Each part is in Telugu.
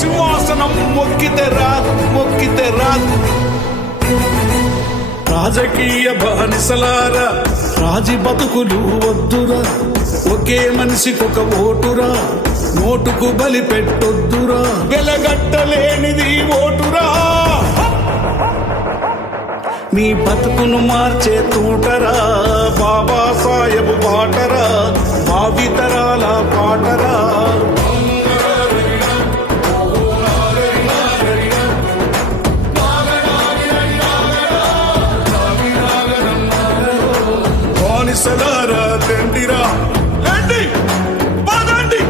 సింహాసనం మొక్కితే రాదు మొక్కితే రాదు. రాజకీయ బానిసలారా రాజీ బతుకులు వద్దురా. ఒకే మనిషికొక ఓటురా నోటుకు బలి పెట్టొద్దురా. వెలగట్టలేనిది ఓటురా. మీ బతుకును మార్చే తూటరా బాబా సాయబు బాటరా భావితరాల పాటరా. బానిసలారా లెండిరా లెండి పదండి!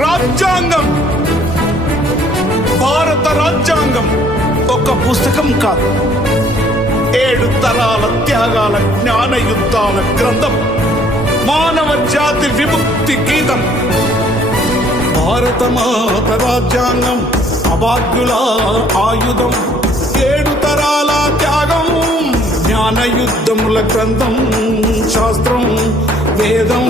రాజ్యాంగం. భారత రాజ్యాంగం ఒక పుస్తకం కాదు. ఏడు తరాల త్యాగాల జ్ఞాన యుద్ధాల గ్రంథం. మానవ జాతి విముక్తి గీతం. భారత మాత రాజ్యాంగం అభాగ్యుల ఆయుధం. ఏడు జ్ఞాన గ్రంథం శాస్త్రం వేదం.